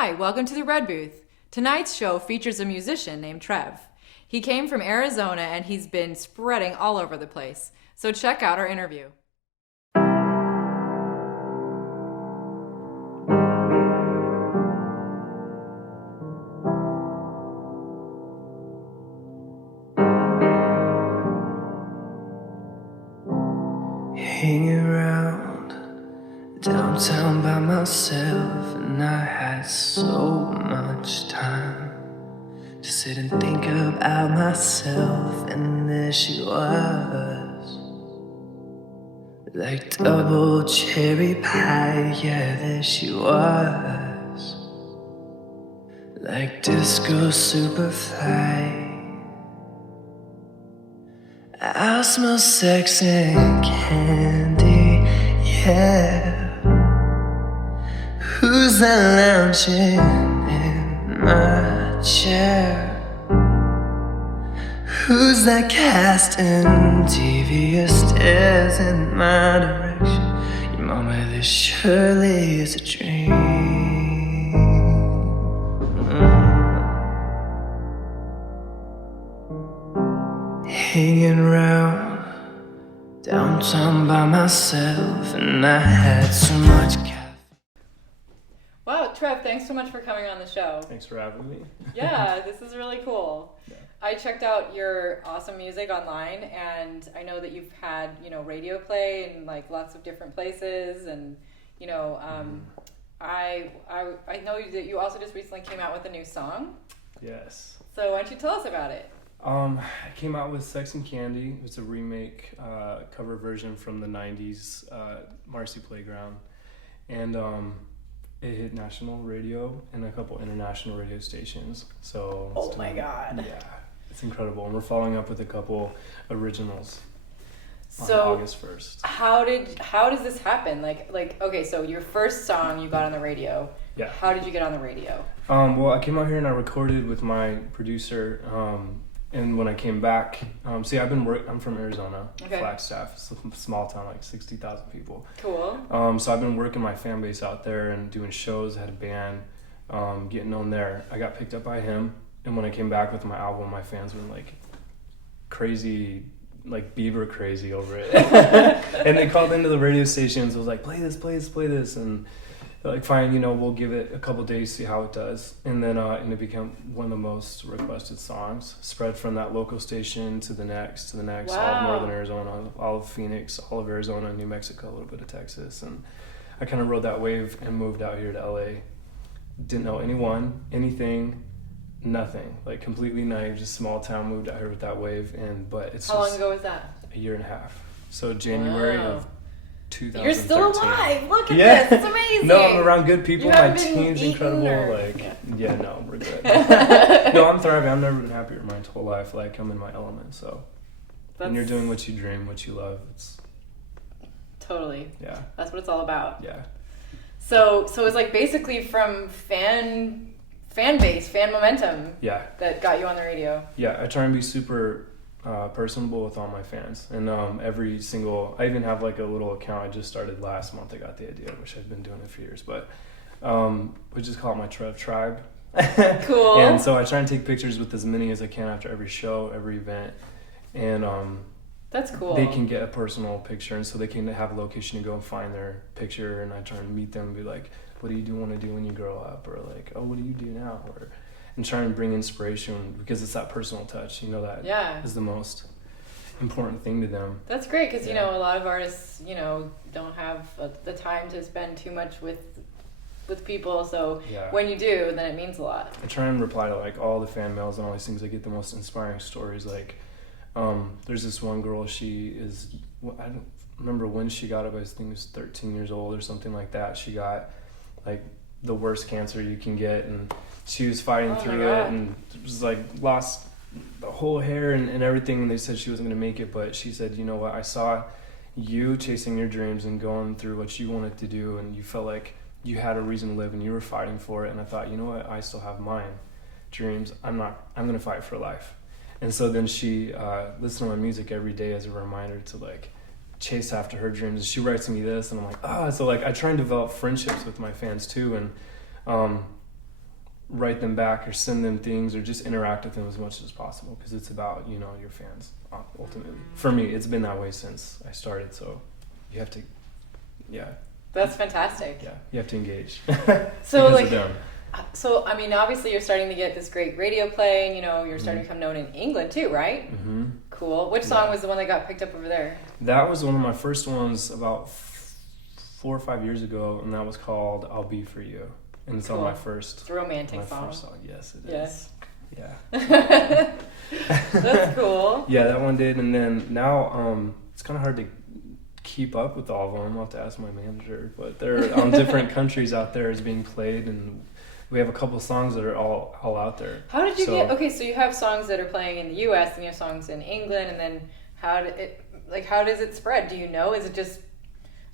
Hi, welcome to the Red Booth. Tonight's show features a musician named Trev. He came from Arizona and he's been spreading all over the place. So check out our interview. Hanging around downtown by myself, and I had so much time to sit and think about myself. And there she was, like double cherry pie. Yeah, there she was, like disco superfly. I smell sex and candy, yeah. Who's that lounging in my chair? Who's that casting devious stares in my direction? Your mama, this surely is a dream. Hanging around downtown by myself, and I had so much caffeine. Wow, Trev, thanks so much for coming on the show. Thanks for having me. Yeah, this is really cool. Yeah. I checked out your awesome music online, and I know that you've had, radio play in like lots of different places, and I know that you also just recently came out with a new song. Yes. So why don't you tell us about it? I came out with Sex and Candy. It's a remake cover version from the 90s Marcy Playground. And it hit national radio and a couple international radio stations. So Oh my God. Yeah, it's incredible. And we're following up with a couple originals on So August 1st. how does this happen? Like okay, so your first song you got on the radio. Yeah. How did you get on the radio? Well, I came out here and I recorded with my producer. And when I came back, I'm from Arizona, Okay. Flagstaff. It's a small town, like 60,000 people. Cool. So I've been working my fan base out there and doing shows. I had a band, getting known there. I got picked up by him, and when I came back with my album, my fans were like crazy, like Bieber crazy over it. And they called into the radio stations. I was like, play this, and they're like, fine, we'll give it a couple days, see how it does. And then and it became one of the most requested songs, spread from that local station to the next, all of Wow. northern Arizona, all of Phoenix, all of Arizona, New Mexico, a little bit of Texas. And I kind of rode that wave and moved out here to LA. Didn't know anyone, anything, nothing. Like completely naive, just small town, moved out here with that wave. But it's How long just ago was that? a year and a half. So January Wow. of 2013. You're still alive. Look at Yeah. this. It's amazing. No, I'm around good people. You My haven't been team's eaten incredible. or- No, we're good. No, I'm thriving. I've never been happier in my whole life. Like, I'm in my element. So, when you're doing what you dream, what you love, it's Totally. yeah, That's what it's all about. yeah, So it's like basically from fan base, fan momentum yeah, that got you on the radio. yeah. I try and be super personable with all my fans, and I even have like a little account I just started last month. I got the idea, which I've been doing it for years, but we just call it my Trev tribe. Cool. And so I try and take pictures with as many as I can after every show, every event, and That's cool. they can get a personal picture, and so they can have a location to go and find their picture. And I try and meet them and be like, what do you want to do when you grow up? Or like, oh, what do you do now? And try and bring inspiration, because it's that personal touch, that Yeah. is the most important thing to them. That's great because, Yeah. a lot of artists, don't have the time to spend too much with people. So Yeah. when you do, then it means a lot. I try and reply to like all the fan mails and all these things. I get the most inspiring stories. Like, there's this one girl, I don't remember when she got it, but I think it was 13 years old or something like that. She got like the worst cancer you can get, and she was fighting through it, and it was like lost the whole hair and everything, and they said she wasn't going to make it, but she said, you know what, I saw you chasing your dreams and going through what you wanted to do, and you felt like you had a reason to live and you were fighting for it, and I thought, you know what, I still have mine dreams. I'm going to fight for life. And so then she listened to my music every day as a reminder to like chase after her dreams. She writes me this, and I'm like, so like I try and develop friendships with my fans too, and write them back or send them things or just interact with them as much as possible, because it's about, you know, your fans ultimately. For me, it's been that way since I started, so you have to, yeah. That's fantastic. Yeah, you have to engage. So like, so I mean, obviously you're starting to get this great radio play, and you know, you're starting to become known in England too, right? Mm-hmm. Cool. Which song was the one that got picked up over there? That was one of my first ones about 4 or 5 years ago, and that was called "I'll Be For You." And it's on my first... It's a romantic song. First song. Yes, it is. Yeah. That's cool. Yeah, that one did. And then now it's kind of hard to keep up with all of them. I'll have to ask my manager. But they're on different countries out there is being played. And we have a couple of songs that are all out there. How did you get... Okay, so you have songs that are playing in the U.S. and you have songs in England. And then how does it spread? Do you know? Is it just...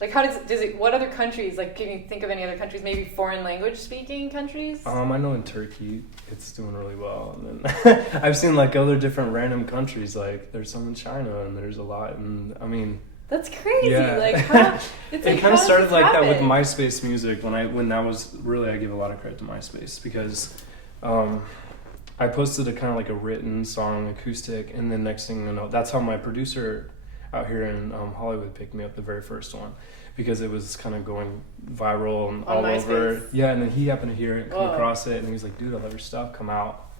Like, how does it, what other countries, like, can you think of any other countries, maybe foreign language speaking countries? I know in Turkey, it's doing really well. And then I've seen, like, other different random countries, like, there's some in China, and there's a lot, and, I mean... That's crazy. Yeah. Like, how, it's like, it kind of started like that with MySpace music, when that was, really, I give a lot of credit to MySpace, because I posted a kind of like a written song, acoustic, and then next thing you know, that's how my producer out here in Hollywood picked me up, the very first one, because it was kind of going viral and all over. Yeah, and then he happened to hear it, come across it, and he was like, dude, I love your stuff, come out.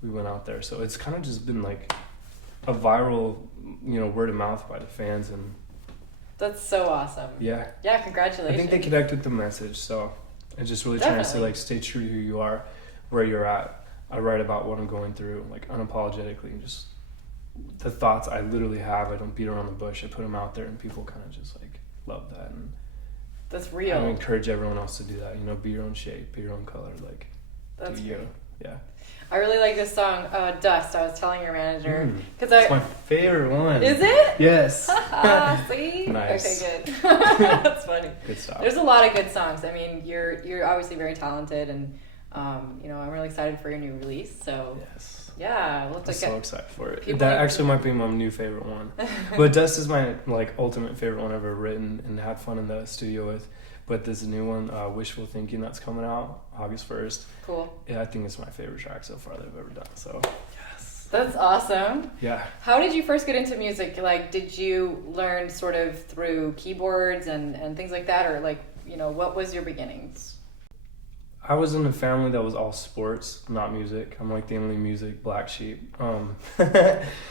We went out there. So it's kind of just been like a viral, you know, word of mouth by the fans. And that's so awesome. Yeah. Yeah, congratulations. I think they connect with the message, so I'm just really trying to say, like, stay true to who you are, where you're at. I write about what I'm going through, like, unapologetically, and just the thoughts I literally have. I don't beat around the bush. I put them out there, and people kind of just like love that. And that's real. I encourage everyone else to do that. You know, be your own shape, be your own color. Like, that's do you. Great. Yeah. I really like this song, Dust. I was telling your manager because it's my favorite one. Is it? Yes. See? Nice. Okay, good. That's funny. Good stuff. There's a lot of good songs. I mean, you're obviously very talented, and you know, I'm really excited for your new release. So yes. Yeah, I'm so excited for it. That actually might be my new favorite one. But Dust is my like ultimate favorite one I've ever written and had fun in the studio with. But there's a new one, Wishful Thinking, that's coming out August 1st. Cool. Yeah, I think it's my favorite track so far that I've ever done. So yes. That's awesome. Yeah. How did you first get into music? Like, did you learn sort of through keyboards and things like that, or like, you know, what was your beginnings? I was in a family that was all sports, not music. I'm like the only music black sheep.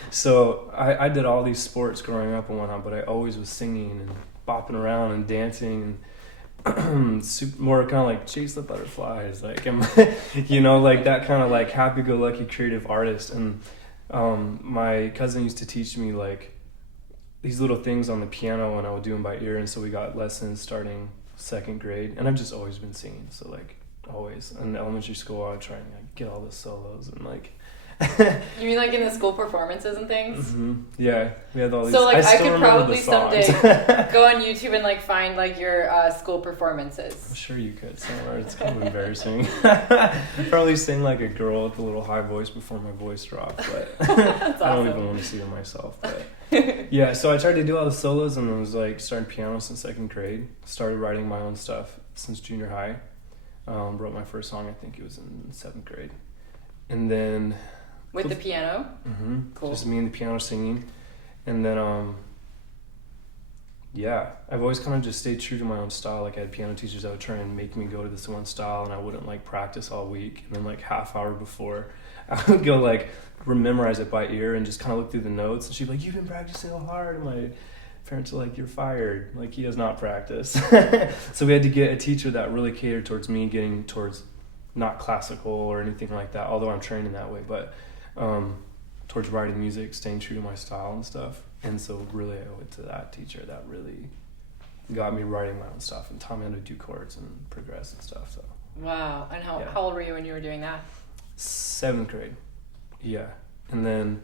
So I did all these sports growing up and whatnot, but I always was singing and bopping around and dancing and more kind of like chase the butterflies, like, you know, like that kind of like happy-go-lucky creative artist. And my cousin used to teach me like these little things on the piano, and I would do them by ear. And so we got lessons starting 2nd grade, and I've just always been singing. So like, always in elementary school I would try and like get all the solos and like you mean like in the school performances and things? Mm-hmm. Yeah, we had all these. So like I could probably someday go on YouTube and like find like your school performances. I'm sure you could somewhere. It's kind of embarrassing. Probably sing like a girl with a little high voice before my voice dropped, but awesome. I don't even want to see it myself. But yeah, so I tried to do all the solos, and I was like starting piano since 2nd grade. Started writing my own stuff since junior high. Wrote my first song, I think it was in 7th grade. And then... With the piano? Mm-hmm. Cool. Just me and the piano singing. And then, yeah, I've always kind of just stayed true to my own style. Like, I had piano teachers that would try and make me go to this one style, and I wouldn't, like, practice all week. And then, like, half hour before, I would go, like, memorize it by ear and just kind of look through the notes. And she'd be like, you've been practicing so hard. And my parents are like, you're fired. Like, he does not practice. So we had to get a teacher that really catered towards me getting towards not classical or anything like that, although I'm trained in that way, but towards writing music, staying true to my style and stuff. And so really I owe it to that teacher that really got me writing my own stuff and taught me how to do chords and progress and stuff. So wow. And how old were you when you were doing that? 7th grade. Yeah. And then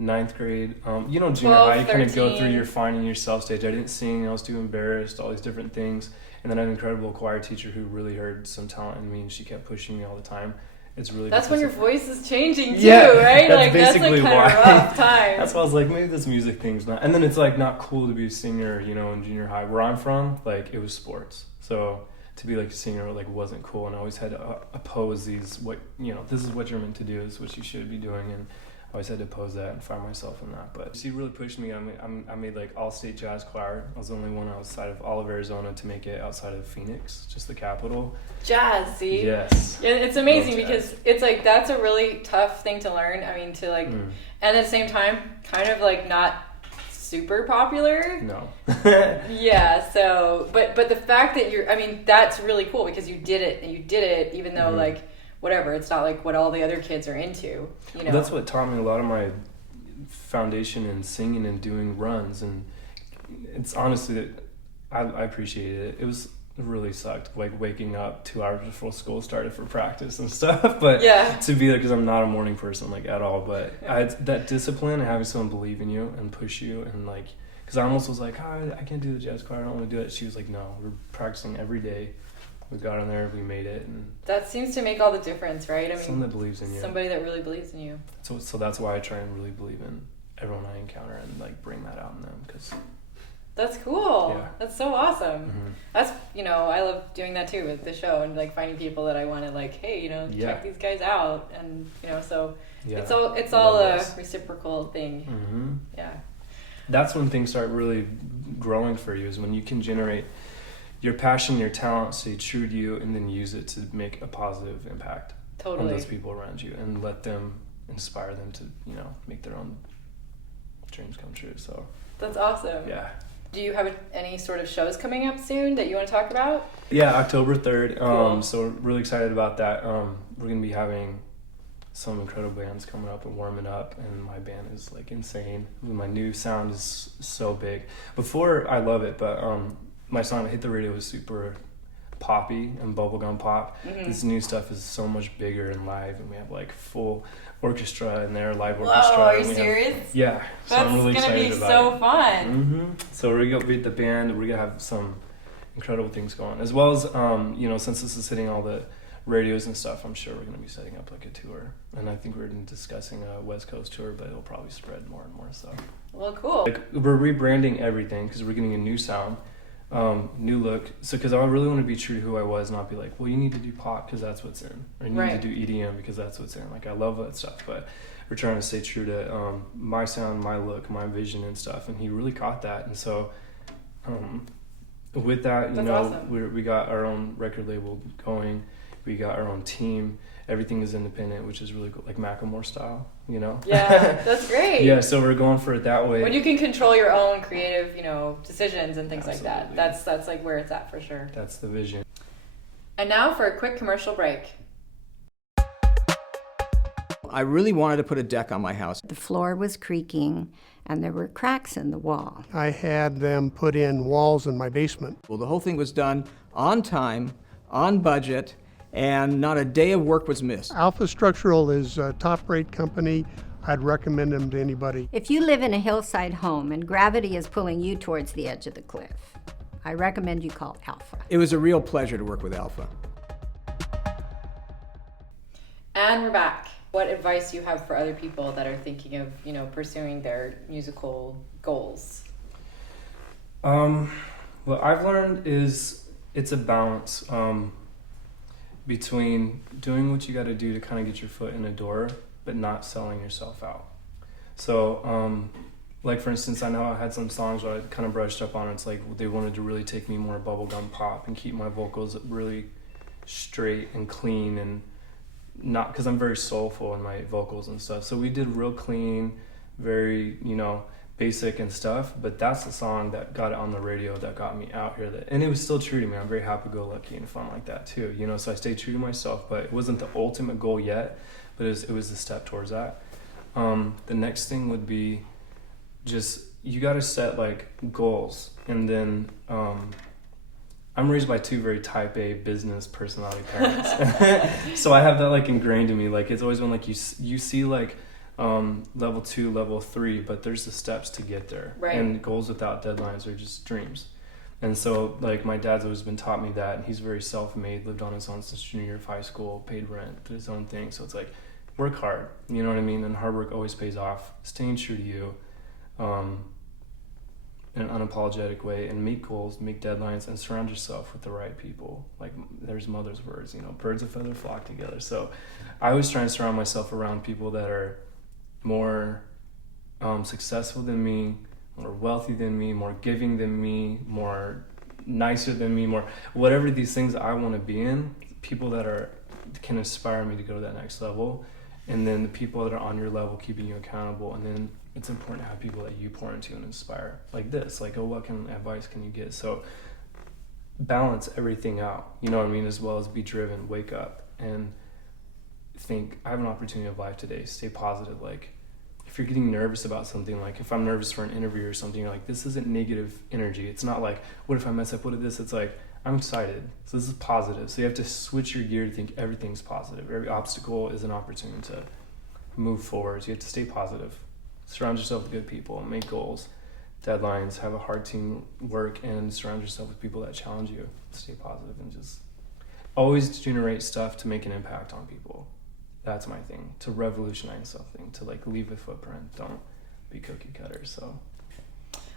9th grade, you know, junior high, you kind of go through your finding yourself stage. I didn't sing, I was too embarrassed, all these different things. And then I had an incredible choir teacher who really heard some talent in me, and she kept pushing me all the time. It's really that's when your voice is changing too, right? That's like basically that's like kind of rough time. That's why I was like, maybe this music thing's not. And then it's like not cool to be a singer, you know, in junior high. Where I'm from, like it was sports. So to be like a singer like wasn't cool, and I always had to oppose these, what, you know, this is what you're meant to do, this is what you should be doing, and I always had to oppose that and find myself in that. But she really pushed me. I made like all-state jazz choir. I was the only one outside of all of Arizona to make it outside of Phoenix, just the capital. Jazz, see? Yes. It's amazing because it's like that's a really tough thing to learn. I mean, to like, and at the same time, kind of like not super popular. No. Yeah. So, but the fact that I mean, that's really cool because you did it, and you did it even though like, whatever, it's not like what all the other kids are into, you know. Well, that's what taught me a lot of my foundation in singing and doing runs, and it's honestly, I appreciated it. It really sucked, like waking up 2 hours before school started for practice and stuff, but to be there, because I'm not a morning person like at all, but that discipline and having someone believe in you and push you, and like, because I almost was like, I can't do the jazz choir, I don't want to do it. She was like, no, we're practicing every day. We got on there, we made it, and that seems to make all the difference, right? I mean, someone that believes in you. Somebody that really believes in you. So that's why I try and really believe in everyone I encounter and like bring that out in them, because that's cool. Yeah. That's so awesome. That's, you know, I love doing that too with the show, and like finding people that I want to like, hey, you know, check these guys out, and you know, so it's all a reciprocal thing. Yeah. That's when things start really growing for you, is when you can generate your passion, your talent, stay true to you, and then use it to make a positive impact on those people around you, and let them inspire them to, you know, make their own dreams come true. So that's awesome. Yeah. Do you have any sort of shows coming up soon that you want to talk about? Yeah, October 3rd. Cool. So we're really excited about that. We're going to be having some incredible bands coming up and warming up, and my band is like insane. My new sound is so big. Before, I love it, but my song Hit the Radio was super poppy and bubblegum pop. This new stuff is so much bigger and live, and we have like full orchestra in there, live orchestra. Whoa, are you serious? Yeah. So that's I'm really gonna be about so it. fun. So we're gonna beat the band. We're gonna have some incredible things going, as well as you know, since this is hitting all the radios and stuff, I'm sure we're gonna be setting up like a tour, and I think we're discussing a West Coast tour, but it'll probably spread more and more. So well, cool. Like, we're rebranding everything because we're getting a new sound. New look. So, because I really want to be true to who I was, not be like, well, you need to do pop because that's what's in, or you need to do EDM because that's what's in. Like, I love that stuff, but we're trying to stay true to my sound, my look, my vision and stuff. And he really caught that. And so, with that, you know, awesome. We got our own record label going. We got our own team. Everything is independent, which is really cool, like Macklemore style, you know? Yeah, that's great. Yeah, so we're going for it that way. When you can control your own creative, you know, decisions and things like that. That's like where it's at for sure. That's the vision. And now for a quick commercial break. I really wanted to put a deck on my house. The floor was creaking and there were cracks in the wall. I had them put in walls in my basement. Well, the whole thing was done on time, on budget, and not a day of work was missed. Alpha Structural is a top-rate company. I'd recommend them to anybody. If you live in a hillside home and gravity is pulling you towards the edge of the cliff, I recommend you call Alpha. It was a real pleasure to work with Alpha. And we're back. What advice do you have for other people that are thinking of, you know, pursuing their musical goals? What I've learned is it's a balance between doing what you got to do to kind of get your foot in the door, but not selling yourself out. So, like for instance, I know I had some songs where I kind of brushed up on it. It's like they wanted to really take me more bubblegum pop and keep my vocals really straight and clean, and not, because I'm very soulful in my vocals and stuff. So we did real clean, very, you know, basic and stuff, but that's the song that got it on the radio, that got me out here. And it was still true to me. I'm very happy-go-lucky and fun like that too, you know, so I stayed true to myself, but it wasn't the ultimate goal yet, but it was the step towards that. The next thing would be just, you got to set like goals, and then I'm raised by two very type A business personality parents. So I have that like ingrained in me. Like it's always been like you see like level 2, level 3, but there's the steps to get there. Right. And goals without deadlines are just dreams. And so like my dad's always been taught me that, and he's very self-made, lived on his own since junior year of high school, paid rent, did his own thing. So it's like, work hard, you know what I mean? And hard work always pays off. Staying true to you. in an unapologetic way and make goals, make deadlines, and surround yourself with the right people. Like there's mother's words, birds of feather flock together. So I always try and surround myself around people that are more successful than me, more wealthy than me, more giving than me, more nicer than me, more whatever these things I want to be in, people that can inspire me to go to that next level. And then the people that are on your level keeping you accountable. And then it's important to have people that you pour into and inspire, like this, like, oh, what kind of advice can you get? So balance everything out, you know what I mean, as well as be driven, wake up and think, I have an opportunity of life today, stay positive. Like if you're getting nervous about something, like if I'm nervous for an interview or something, you're like, this isn't negative energy. It's not like, what if I mess up, what if this? It's like, I'm excited, so this is positive. So you have to switch your gear to think everything's positive. Every obstacle is an opportunity to move forward. So you have to stay positive, surround yourself with good people, make goals, deadlines, have a hard team work, and surround yourself with people that challenge you. Stay positive and just always generate stuff to make an impact on people. That's my thing, to revolutionize something, to like leave a footprint. Don't be cookie cutter. So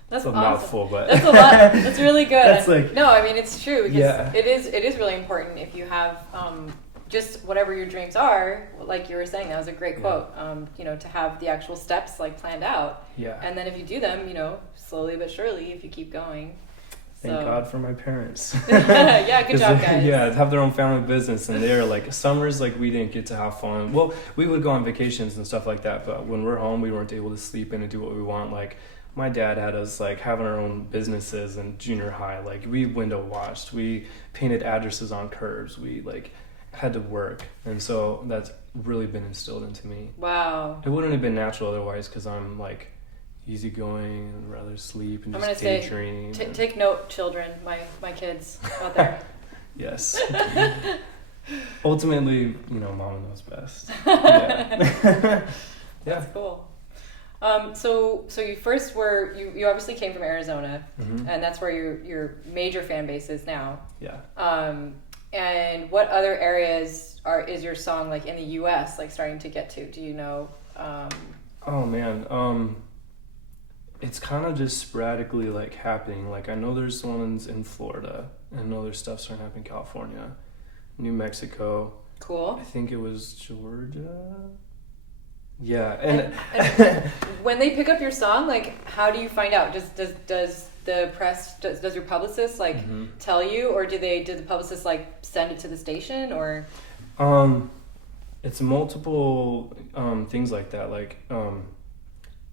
that's a awesome. Mouthful, but that's a lot. That's really good. That's like, no, I mean it's true because yeah. it is really important if you have just whatever your dreams are. Like you were saying, that was a great quote. To have the actual steps like planned out. Yeah. And then if you do them, slowly but surely, if you keep going. Thank God for my parents. Yeah, good job, guys. Yeah, have their own family business, and they're like summers. Like we didn't get to have fun. Well, we would go on vacations and stuff like that, but when we're home, we weren't able to sleep in and do what we want. Like my dad had us like having our own businesses in junior high. Like we window washed, we painted addresses on curbs, we like had to work, and so that's really been instilled into me. Wow. It wouldn't have been natural otherwise, because I'm like easygoing and rather sleep and just daydream. Take note, children, my kids out there. Yes. Ultimately, mama knows best. Yeah. That's cool. So you first you obviously came from Arizona, mm-hmm. and that's where your major fan base is now. Yeah. And what other areas is your song like in the U.S. like starting to get to? Do you know? Oh man. It's kind of just sporadically like happening. Like I know there's ones in Florida, and I know there's stuff starting to happen in California, New Mexico. Cool. I think it was Georgia. Yeah, and when they pick up your song, like how do you find out? Does the press does your publicist like mm-hmm. tell you, or did the publicist like send it to the station, or? It's multiple things like that. Like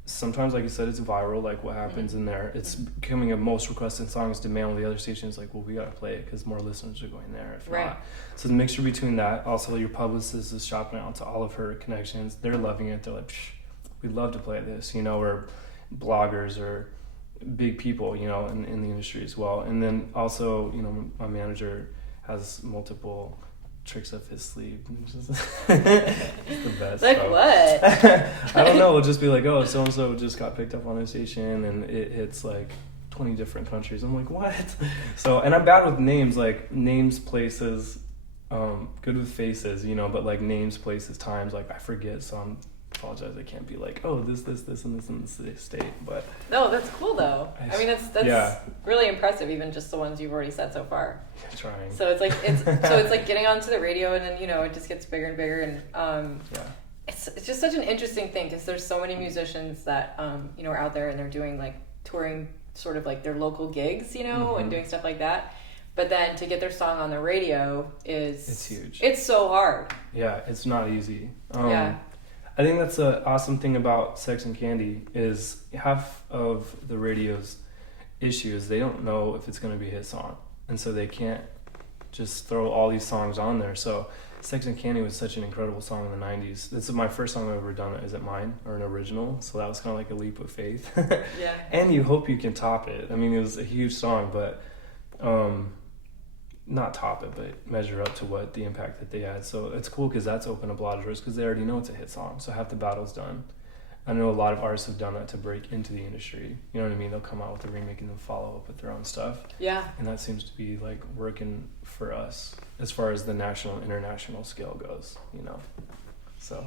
sometimes, like you said, it's viral, like what happens mm-hmm. in there. It's becoming a most requested songs demand on the other stations. Like, well, we gotta play it because more listeners are going there. If right. not, so the mixture between that. Also, your publicist is shopping out to all of her connections. They're loving it. They're like, we'd love to play this, or bloggers or big people, in the industry as well. And then also, my manager has multiple tricks up his sleeve. It's the best. Like so. What? I don't know. It'll just be like, oh, so and so just got picked up on a station, and it hits like 20 different countries. I'm like, what? So, and I'm bad with names, like names, places. Good with faces, but like names, places, times, like I forget. So I'm apologize. I can't be like, oh, this, and this in this state. But no, that's cool though. I mean, that's yeah. really impressive. Even just the ones you've already said so far. Yeah, trying. So it's like getting onto the radio, and then it just gets bigger and bigger, and yeah. It's just such an interesting thing because there's so many musicians that are out there and they're doing like touring, sort of like their local gigs, mm-hmm. and doing stuff like that. But then to get their song on the radio it's huge. It's so hard. Yeah, it's not easy. Yeah. I think that's the awesome thing about Sex and Candy is half of the radio's issue is they don't know if it's going to be a hit song. And so they can't just throw all these songs on there. So Sex and Candy was such an incredible song in the 90s. This is my first song I've ever done. Is it mine or an original? So that was kind of like a leap of faith. Yeah. And you hope you can top it. I mean, it was a huge song, but not top it, but measure up to what the impact that they had. So it's cool because that's opened up a lot of doors because they already know it's a hit song. So half the battle's done. I know a lot of artists have done that to break into the industry. You know what I mean? They'll come out with a remake and then follow up with their own stuff. Yeah. And that seems to be like working for us as far as the national and international scale goes, So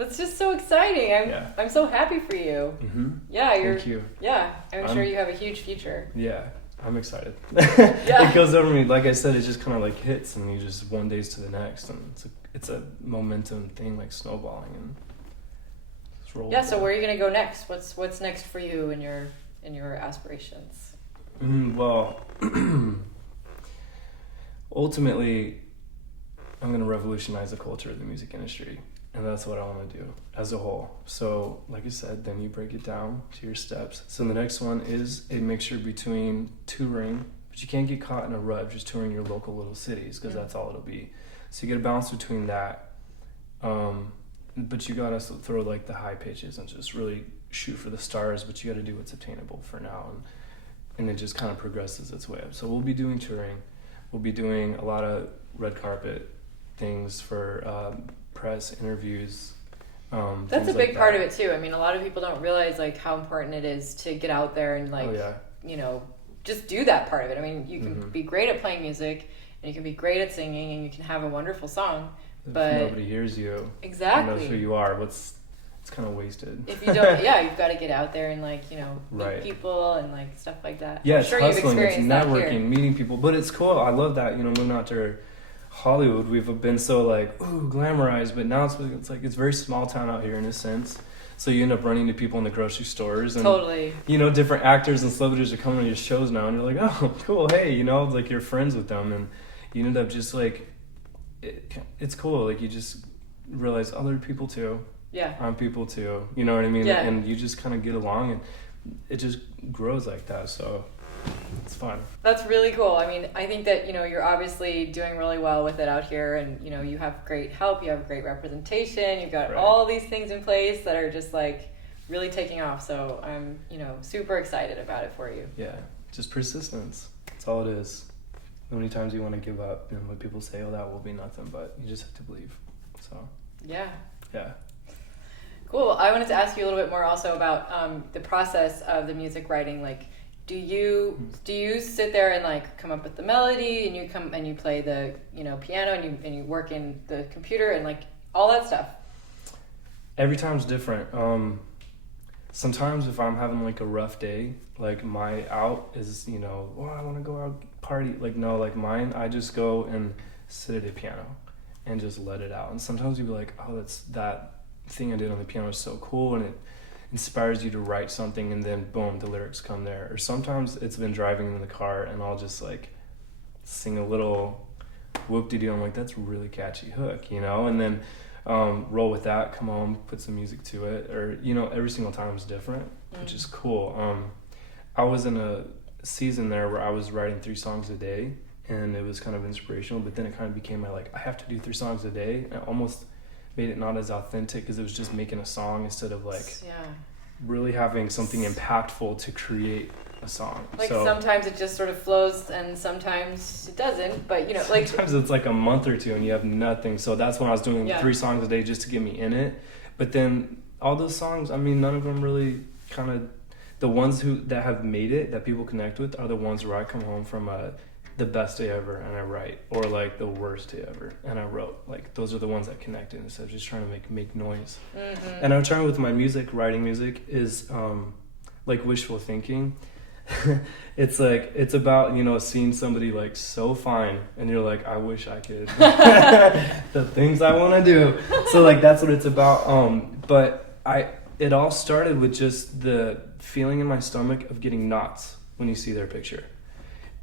That's just so exciting. I'm so happy for you. Mm-hmm. Yeah, Thank you. Yeah, I'm sure you have a huge future. Yeah, I'm excited. Yeah. It goes over me. Like I said, it just kind of like hits, and you just one days to the next, and it's a momentum thing, like snowballing, and just roll. Yeah. So where are you gonna go next? What's next for you in your aspirations? Well, ultimately, I'm gonna revolutionize the culture of the music industry. And that's what I want to do as a whole. So, like I said, then you break it down to your steps. So the next one is a mixture between touring, but you can't get caught in a rut just touring your local little cities, because that's all it'll be. So you get a balance between that, but you gotta throw like the high pitches and just really shoot for the stars. But you gotta do what's obtainable for now, and it just kind of progresses its way up. So we'll be doing touring. We'll be doing a lot of red carpet things for press interviews. That's a big part of it too. I mean, a lot of people don't realize like how important it is to get out there and like, you know, just do that part of it. I mean, you can be great at playing music, and you can be great at singing, and you can have a wonderful song, but if nobody hears you, exactly, knows who you are. It's kind of wasted. If you don't, you've got to get out there and like, you know, meet people and like stuff like that. Yeah, I'm it's sure hustling, you've it's networking, meeting people, but it's cool. I love that. You know, moving out to Hollywood, we've been so like glamorized, but now it's like it's very small town out here in a sense. So you end up running into people in the grocery stores, and totally, you know, different actors and celebrities are coming to your shows now, and you're like, oh, cool, hey, you know, like you're friends with them, and you end up just like, it's cool. Like you just realize other people too. Yeah, I'm people too. You know what I mean? Yeah. And you just kind of get along, and it just grows like that. So it's fun. That's really cool. I mean, I think that, you know, you're obviously doing really well with it out here, and, you know, you have great help, you have great representation, you've got all these things in place that are just like really taking off. So I'm, you know, super excited about it for you. Yeah, just persistence. That's all it is. How many times you want to give up, and when people say, oh, that will be nothing, but you just have to believe. So yeah. Cool. I wanted to ask you a little bit more also about the process of the music writing. Like, do you sit there and like come up with the melody, and you come and you play the, you know, piano, and you work in the computer and like all that stuff? Every time's different. Sometimes if I'm having like a rough day, like my out is, you know, oh, I want to go out party. Like no, like mine, I just go and sit at a piano and just let it out. And sometimes you'll be like, oh, that thing I did on the piano is so cool, and it inspires you to write something, and then boom, the lyrics come there. Or sometimes it's been driving in the car, and I'll just like sing a little whoop-de-doo. I'm like, that's a really catchy hook, you know? And then roll with that, come home, put some music to it. Or, you know, every single time is different, which is cool. I was in a season there where I was writing 3 songs a day, and it was kind of inspirational, but then it kind of became my like, I have to do 3 songs a day. And I almost made it not as authentic, because it was just making a song instead of like really having something impactful to create a song. Like so, sometimes it just sort of flows, and sometimes it doesn't, but you know, like sometimes it's like a month or 2 and you have nothing. So that's when I was doing 3 songs a day just to get me in it. But then all those songs, I mean, none of them really kind of, the ones that have made it that people connect with are the ones where I come home from the best day ever and I write, or like the worst day ever and I wrote. Like those are the ones that connected instead of just trying to make noise. And I'm trying with my music, writing music is like wishful thinking. It's like, it's about, you know, seeing somebody like so fine and you're like, I wish I could the things I want to do. So like that's what it's about. But it all started with just the feeling in my stomach of getting knots when you see their picture.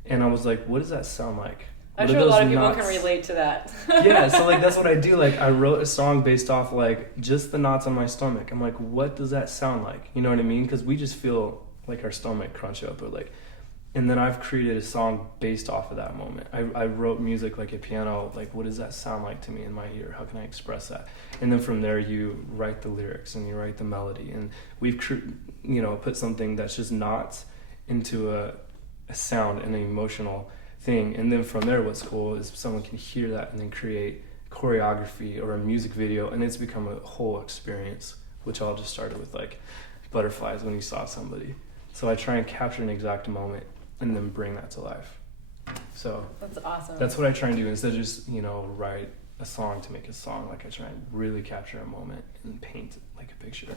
And I was like, what does that sound like? I'm sure a lot of people can relate to that. Yeah, so like that's what I do. Like I wrote a song based off like just the knots on my stomach. I'm like, what does that sound like? You know what I mean? Because we just feel like our stomach crunch up, or like, and then I've created a song based off of that moment. I wrote music like a piano. Like, what does that sound like to me in my ear? How can I express that? And then from there, you write the lyrics and you write the melody. And we've put something that's just knots into a sound and an emotional thing. And then from there, what's cool is someone can hear that and then create choreography or a music video, and it's become a whole experience, which all just started with like butterflies when you saw somebody. So I try and capture an exact moment and then bring that to life. So that's awesome. That's what I try and do instead of just, write a song to make a song. Like I try and really capture a moment and paint like a picture.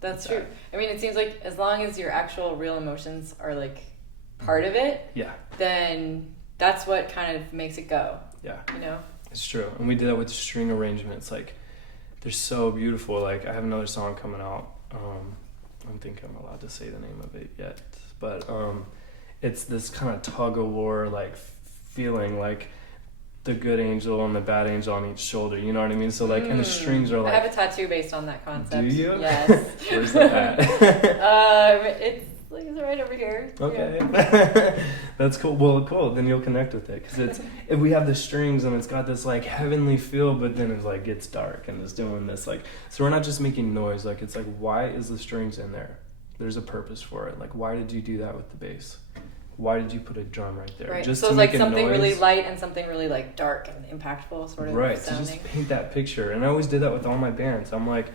That's true. I mean, it seems like as long as your actual real emotions are like part of it, then that's what kind of makes it go. Yeah. You know? It's true. And we did that with string arrangements. Like, they're so beautiful. Like, I have another song coming out. I don't think I'm allowed to say the name of it yet. But it's this kind of tug of war, like, feeling like the good angel and the bad angel on each shoulder. You know what I mean? So, like, and the strings are like... I have a tattoo based on that concept. Do you? Yes. Where's that at? It's right over here. Okay. Yeah. That's cool. Well, cool. Then you'll connect with it. Because if we have the strings and it's got this like heavenly feel, but then it's like gets dark and it's doing this like, so we're not just making noise. Like, it's like, why is the strings in there? There's a purpose for it. Like, why did you do that with the bass? Why did you put a drum right there? Right. Just so to it's make like something noise? Really light and something really like dark and impactful sort of right. sounding. To just paint that picture. And I always did that with all my bands. I'm like,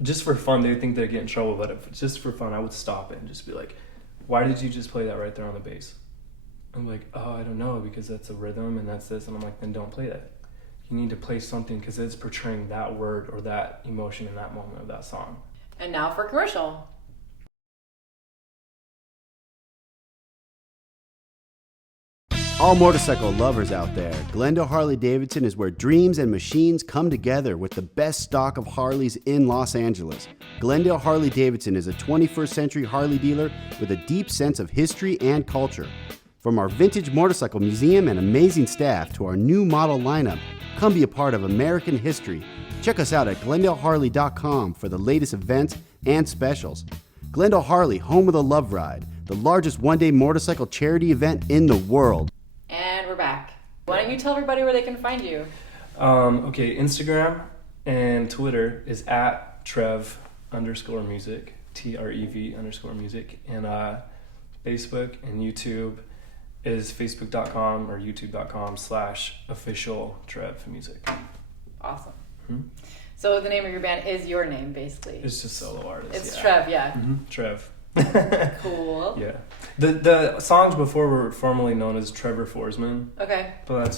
just for fun, they think they get in trouble, but if just for fun, I would stop it and just be like, why did you just play that right there on the bass? I'm like, oh, I don't know, because that's a rhythm and that's this. And I'm like, then don't play that. You need to play something because it's portraying that word or that emotion in that moment of that song. And now for commercial. All motorcycle lovers out there, Glendale Harley-Davidson is where dreams and machines come together with the best stock of Harleys in Los Angeles. Glendale Harley-Davidson is a 21st century Harley dealer with a deep sense of history and culture. From our vintage motorcycle museum and amazing staff to our new model lineup, come be a part of American history. Check us out at GlendaleHarley.com for the latest events and specials. Glendale Harley, home of the Love Ride, the largest one-day motorcycle charity event in the world. And we're back. Why don't you tell everybody where they can find you? Okay, Instagram and Twitter is at Trev_music, TREV_music, and Facebook and YouTube is facebook.com or youtube.com/official Trev music. Awesome. So the name of your band is your name, basically. It's just solo artist. It's Trev, yeah. Trev. Cool. Yeah. The songs before were formerly known as Trevor Forsman. Okay. But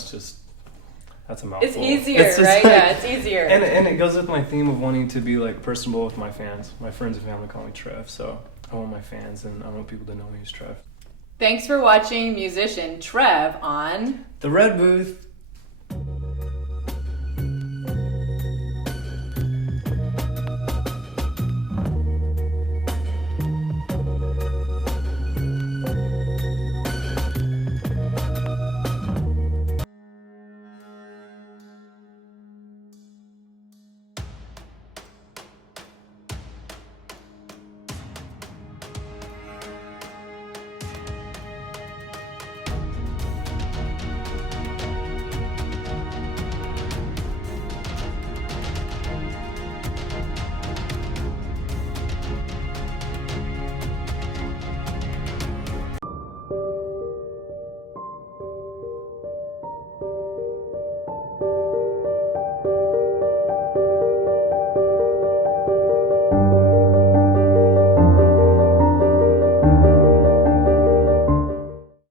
that's a mouthful. It's easier, right? Yeah, it's easier. And it goes with my theme of wanting to be like personable with my fans. My friends and family call me Trev, so I want my fans and I want people to know me as Trev. Thanks for watching musician Trev on The Red Booth.